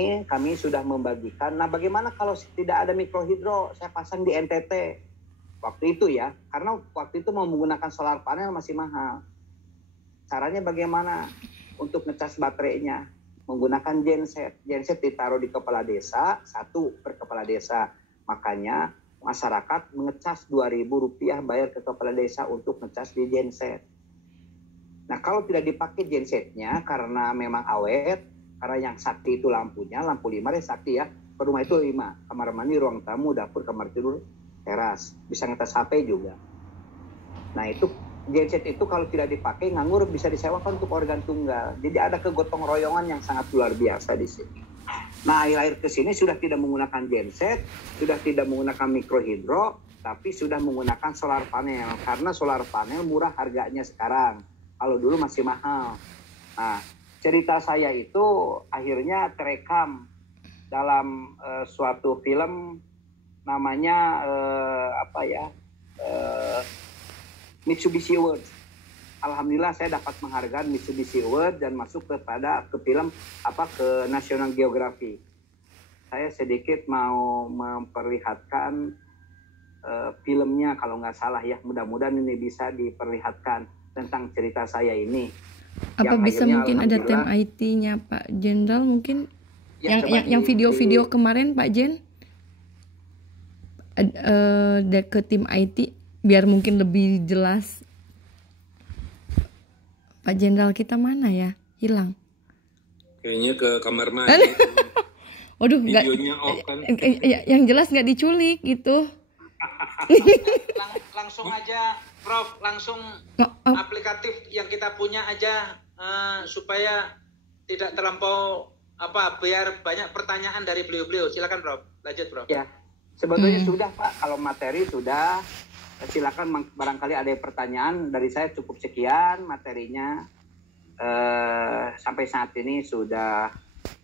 kami sudah membagikan. Nah, bagaimana kalau tidak ada mikrohidro? Saya pasang di NTT waktu itu ya, karena waktu itu mau menggunakan solar panel masih mahal. Caranya bagaimana untuk ngecas baterainya? Menggunakan genset. Genset ditaruh di kepala desa, satu per kepala desa. Makanya masyarakat mengecas Rp2.000 bayar ke kepala desa untuk ngecas di genset. Nah, kalau tidak dipakai gensetnya karena memang awet, karena yang sakti itu lampunya, lampu 5 ya sakti ya. Per rumah itu 5, kamar mandi, ruang tamu, dapur, kamar tidur, teras. Bisa ngecas HP juga. Nah, itu genset itu kalau tidak dipakai nganggur bisa disewakan untuk organ tunggal. Jadi ada kegotong royongan yang sangat luar biasa di sini. Nah, akhir-akhir ke sini sudah tidak menggunakan genset, sudah tidak menggunakan mikrohidro, tapi sudah menggunakan solar panel. Karena solar panel murah harganya sekarang. Kalau dulu masih mahal. Nah, cerita saya itu akhirnya terekam dalam suatu film namanya Mitsubishi Award. Alhamdulillah saya dapat penghargaan Mitsubishi Award dan masuk ke film ke National Geographic. Saya sedikit mau memperlihatkan filmnya kalau nggak salah ya. Mudah-mudahan ini bisa diperlihatkan tentang cerita saya ini. Apa bisa mungkin ada tim IT-nya Pak Jenderal mungkin ya, yang video-video kemarin Pak Jen ke tim IT biar mungkin lebih jelas. Pak Jenderal kita mana ya? Hilang. Kayaknya ke kamar mandi. Waduh, videonya off kan. Yang jelas nggak diculik gitu. Langsung aja Prof, langsung aplikatif yang kita punya aja supaya tidak terlampau biar banyak pertanyaan dari beliau-beliau. Silakan Prof, lanjut Prof. Ya, sebetulnya sudah Pak, kalau materi sudah. Silakan barangkali ada pertanyaan dari saya, cukup sekian materinya. Sampai saat ini sudah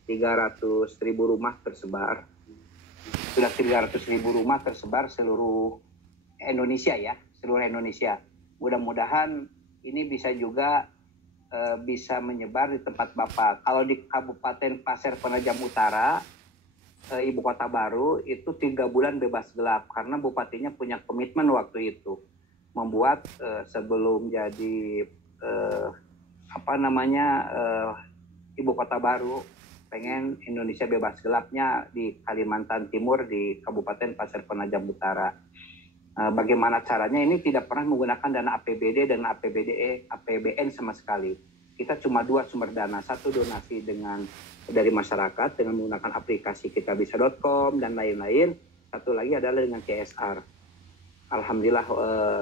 300.000 rumah tersebar. Sudah 300.000 rumah tersebar seluruh Indonesia ya, seluruh Indonesia. Mudah-mudahan ini bisa juga bisa menyebar di tempat Bapak. Kalau di Kabupaten Pasir Penajam Utara, Ibu Kota Baru, itu 3 bulan bebas gelap karena bupatinya punya komitmen waktu itu membuat sebelum jadi Ibu Kota Baru, pengen Indonesia bebas gelapnya di Kalimantan Timur, di Kabupaten Pasir Penajam Utara. Bagaimana caranya? Ini tidak pernah menggunakan dana APBD dan APBN sama sekali. Kita cuma 2 sumber dana, satu donasi dari masyarakat dengan menggunakan aplikasi kitabisa.com dan lain-lain. Satu lagi adalah dengan CSR. Alhamdulillah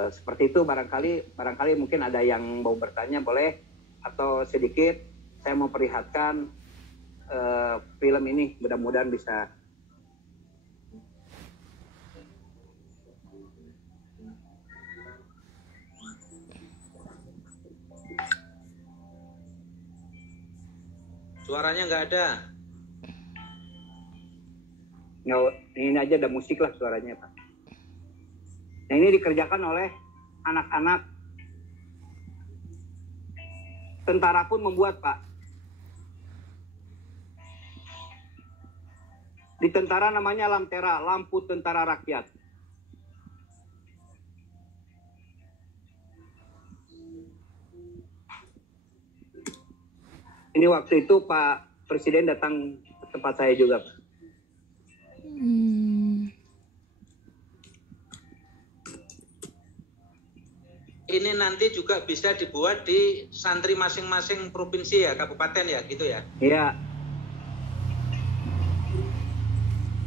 seperti itu. Barangkali mungkin ada yang mau bertanya, boleh, atau sedikit saya mau perlihatkan film ini, mudah-mudahan bisa. Suaranya nggak ada. No, ini aja ada musik lah suaranya Pak. Nah, ini dikerjakan oleh anak-anak. Tentara pun membuat Pak. Di tentara namanya Lamtera, lampu tentara rakyat. Ini waktu itu Pak Presiden datang ke tempat saya juga, Pak. Ini nanti juga bisa dibuat di santri masing-masing provinsi ya, kabupaten ya, gitu ya? Iya.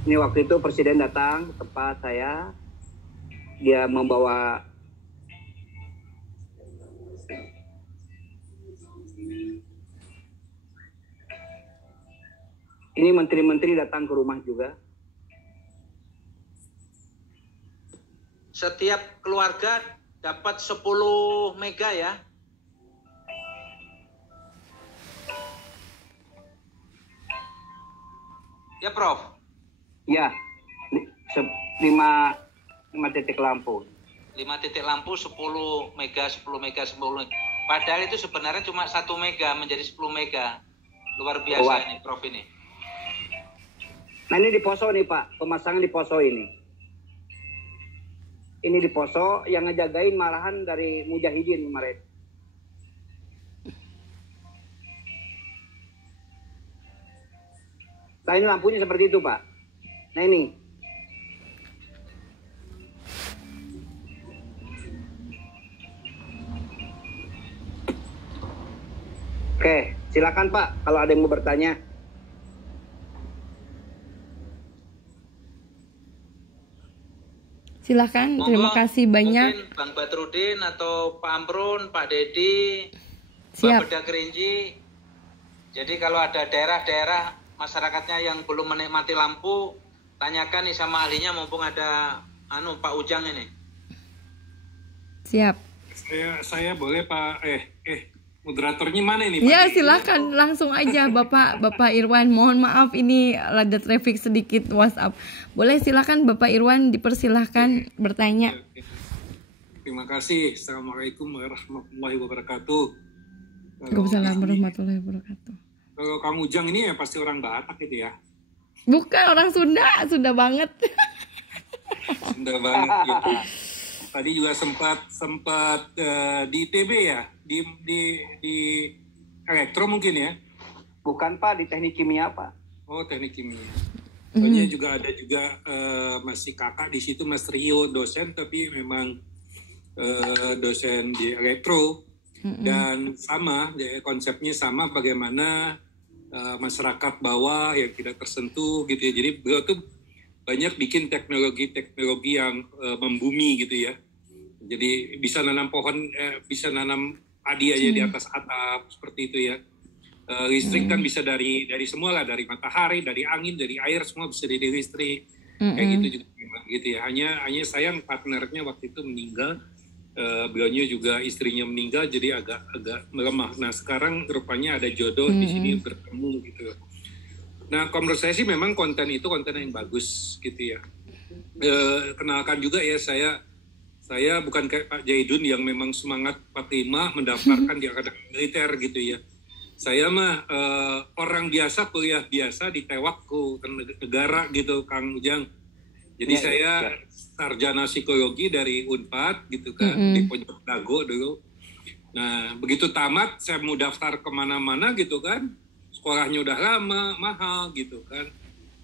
Ini waktu itu Presiden datang ke tempat saya. Dia membawa ini menteri-menteri datang ke rumah juga. Setiap keluarga dapat 10 mega ya? Ya Prof? Ya, 5 titik lampu. 5 titik lampu 10 mega, 10 mega, 10 mega. Padahal itu sebenarnya cuma 1 mega menjadi 10 mega. Luar biasa ini Prof ini. Nah ini di Poso nih Pak, pemasangan di Poso ini. Ini di Poso yang ngejagain malahan dari Mujahidin kemarin. Nah ini lampunya seperti itu Pak. Nah ini. Oke, silakan Pak kalau ada yang mau bertanya. Silakan, terima kasih banyak. Mungkin Bang Badrudin atau Pak Amrun, Pak Dedi, Siap. Mbak Beda Kerinci. Jadi kalau ada daerah-daerah masyarakatnya yang belum menikmati lampu, tanyakan nih sama ahlinya mumpung ada Pak Ujang ini. Siap. Saya boleh Pak moderatornya mana ini Pak? Ya silakan langsung aja Bapak Irwan. Mohon maaf ini ada traffic sedikit WhatsApp. Boleh silakan Bapak Irwan dipersilahkan bertanya. Oke. Terima kasih. Assalamualaikum warahmatullahi wabarakatuh. Waalaikumsalam warahmatullahi wabarakatuh. Kalau Kang Ujang ini ya pasti orang Batak gitu ya. Bukan orang Sunda banget. Sunda banget gitu. Tadi juga sempat di ITB ya, di elektro mungkin ya. Bukan Pak, di teknik kimia Pak. Oh, teknik kimia. Soalnya juga ada juga masih kakak di situ Mas Rio, dosen tapi memang dosen di elektro. Dan sama konsepnya sama bagaimana masyarakat bawah yang tidak tersentuh gitu ya. Jadi beliau tuh banyak bikin teknologi yang membumi gitu ya. Jadi bisa nanam pohon, bisa nanam padi aja di atas atap seperti itu ya. Listrik kan bisa dari semua lah, dari matahari, dari angin, dari air, semua bisa dari listrik. Kayak gitu juga gitu ya. Hanya sayang partnernya waktu itu meninggal. Beliaunya juga istrinya meninggal, jadi agak melemah. Nah sekarang rupanya ada jodoh di sini bertemu gitu. Nah, menurut saya sih memang konten itu konten yang bagus gitu ya. Kenalkan juga ya, saya bukan kayak Pak Jaidun yang memang semangat 45 mendaftarkan di akademi militer gitu ya. Saya mah orang biasa, kuliah biasa di Tewak negara gitu, Kang Ujang. Jadi saya sarjana psikologi dari Unpad gitu kan, di Pojok Dago dulu. Nah, begitu tamat saya mau daftar kemana-mana gitu kan. Sekolahnya udah lama, mahal gitu kan.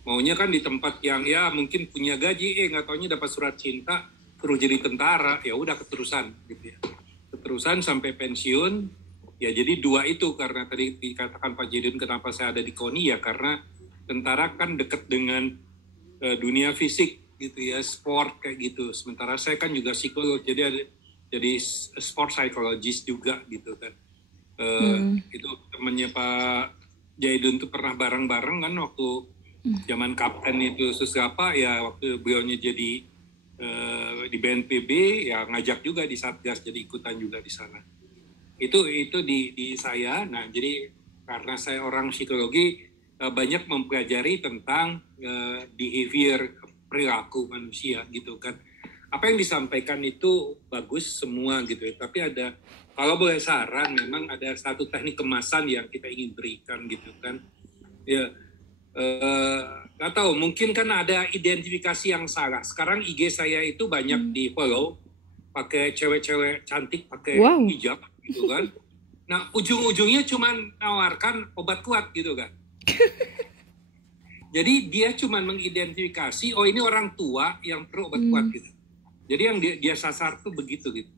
Maunya kan di tempat yang ya mungkin punya gaji, nggak taunya dapat surat cinta, perlu jadi tentara, ya udah keterusan gitu ya. Keterusan sampai pensiun, ya jadi dua itu karena tadi dikatakan Pak Jedun kenapa saya ada di KONI ya karena tentara kan dekat dengan dunia fisik gitu ya, sport kayak gitu. Sementara saya kan juga psikolog, jadi sport psychologist juga gitu kan. Itu temannya Pak Jaidun tuh pernah bareng-bareng kan waktu zaman kapten itu Susgapa ya, waktu beliaunya jadi di BNPB ya ngajak juga di Satgas, jadi ikutan juga di sana. Itu di saya. Nah jadi karena saya orang psikologi banyak mempelajari tentang behavior, perilaku manusia gitu kan. Apa yang disampaikan itu bagus semua gitu ya, tapi ada, kalau boleh saran, memang ada satu teknik kemasan yang kita ingin berikan gitu kan. Ya, nggak tahu, mungkin kan ada identifikasi yang salah. Sekarang IG saya itu banyak di follow, pakai cewek-cewek cantik, pakai hijab gitu kan. Nah, ujung-ujungnya cuma nawarkan obat kuat gitu kan. Jadi dia cuma mengidentifikasi, oh ini orang tua yang perlu obat kuat gitu. Jadi yang dia sasar tuh begitu gitu.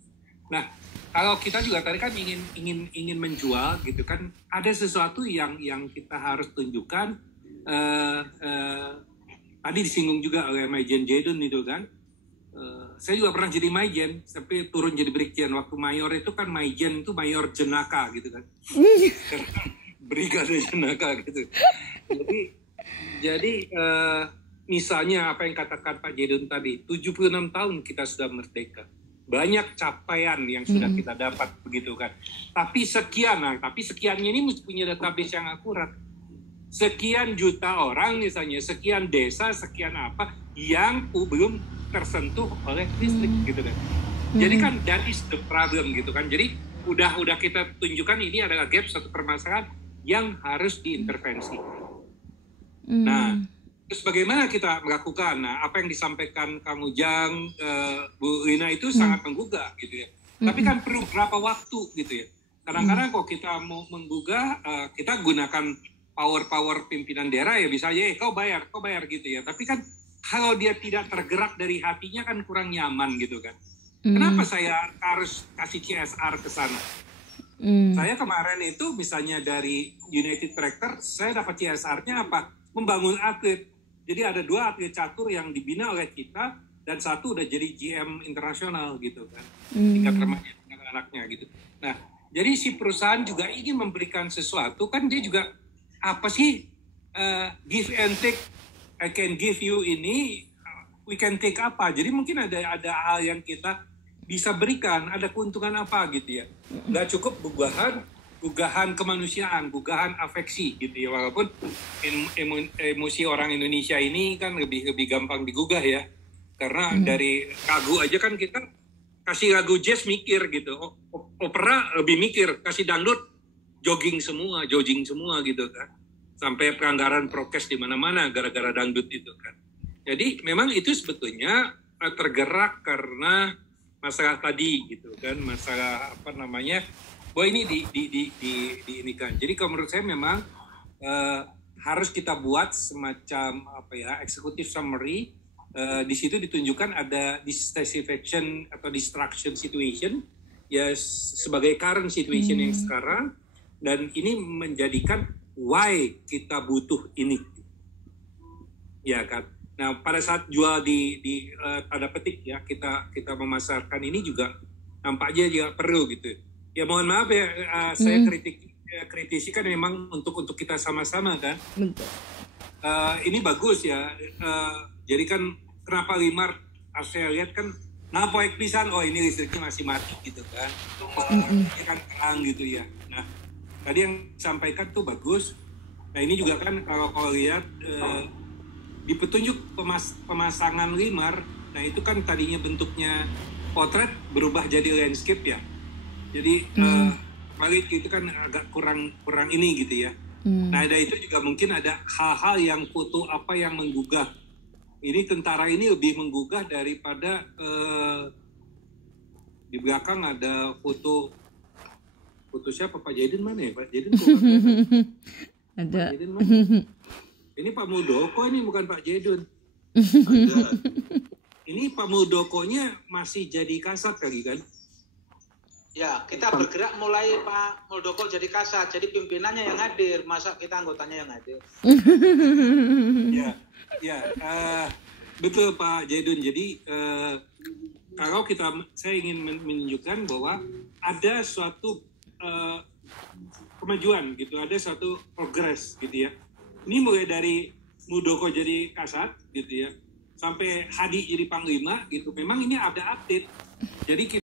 Nah, kalau kita juga tadi kan ingin menjual gitu kan, ada sesuatu yang kita harus tunjukkan. Tadi disinggung juga oleh Maijen Jedun itu kan. Saya juga pernah jadi Maijen, tapi turun jadi Brigjen. Waktu mayor itu kan Maijen itu mayor jenaka gitu kan. Brigade jenaka gitu. Jadi misalnya apa yang katakan Pak Jedun tadi, 76 tahun kita sudah merdeka. Banyak capaian yang sudah kita dapat begitu kan. Tapi sekiannya ini mesti punya database yang akurat. Sekian juta orang misalnya, sekian desa, sekian apa yang belum tersentuh oleh listrik gitu kan. Jadi kan that is the problem gitu kan. Jadi udah kita tunjukkan ini adalah gap, satu permasalahan yang harus diintervensi. Nah, Terus bagaimana kita melakukan? Nah, apa yang disampaikan Kang Ujang, Bu Rina itu sangat menggugah gitu ya. Tapi kan perlu berapa waktu gitu ya. Kadang-kadang kok kita mau menggugah, kita gunakan power pimpinan daerah ya, misalnya kau bayar gitu ya. Tapi kan kalau dia tidak tergerak dari hatinya kan kurang nyaman gitu kan. Kenapa saya harus kasih CSR ke sana? Saya kemarin itu misalnya dari United Tractor, saya dapat CSR-nya apa? Membangun atlet. Jadi ada 2 atlet catur yang dibina oleh kita dan 1 udah jadi GM internasional gitu kan. Tingkat remaja anak-anaknya gitu. Nah, jadi si perusahaan juga ingin memberikan sesuatu kan, dia juga apa sih give and take, I can give you ini, we can take apa. Jadi mungkin ada hal yang kita bisa berikan, ada keuntungan apa gitu ya. Nggak cukup gugahan kemanusiaan, gugahan afeksi gitu ya. Walaupun emosi orang Indonesia ini kan lebih gampang digugah ya. Karena dari lagu aja kan kita kasih lagu jazz mikir gitu. Opera lebih mikir, kasih dangdut jogging semua gitu kan. Sampai pelanggaran prokes di mana-mana gara-gara dangdut itu kan. Jadi memang itu sebetulnya tergerak karena masalah tadi gitu kan, masalah apa namanya, bahwa ini diinikan. Jadi kalau menurut saya memang harus kita buat semacam apa ya, executive summary. Di situ ditunjukkan ada dissatisfaction atau distraction situation ya, sebagai current situation yang sekarang, dan ini menjadikan why kita butuh ini ya kan. Nah pada saat jual di tanda petik ya, kita memasarkan ini juga nampaknya juga perlu gitu ya. Mohon maaf ya, saya kritisi kan memang untuk kita sama-sama kan. Ini bagus ya, jadi kan kenapa Limar saya lihat kan napoek pisan, oh ini listriknya masih mati gitu kan, ini kan terang gitu ya. Nah tadi yang disampaikan tuh bagus. Nah ini juga kan kalau lihat di petunjuk pemasangan Limar, nah itu kan tadinya bentuknya potret berubah jadi landscape ya. Jadi balik itu kan agak kurang ini gitu ya. Nah ada itu juga mungkin ada hal-hal yang foto apa yang menggugah. Ini tentara ini lebih menggugah daripada di belakang ada foto siapa, Pak Jaidin mana ya, Pak Jaidin kok ada. Pak Jaidin mana? Ini Pak Muldoko, ini bukan Pak Jaidun. Ini Pak Muldokonya masih jadi kasat kali kan? Ya, kita bergerak mulai Pak Muldoko jadi kasat, jadi pimpinannya yang hadir, masa kita anggotanya yang hadir? Ya, betul Pak Jaidun. Jadi kalau saya ingin menunjukkan bahwa ada suatu kemajuan gitu, ada suatu progres gitu ya. Ini mulai dari Muldoko jadi kasat gitu ya, sampai Hadi jadi panglima gitu. Memang ini ada update. Jadi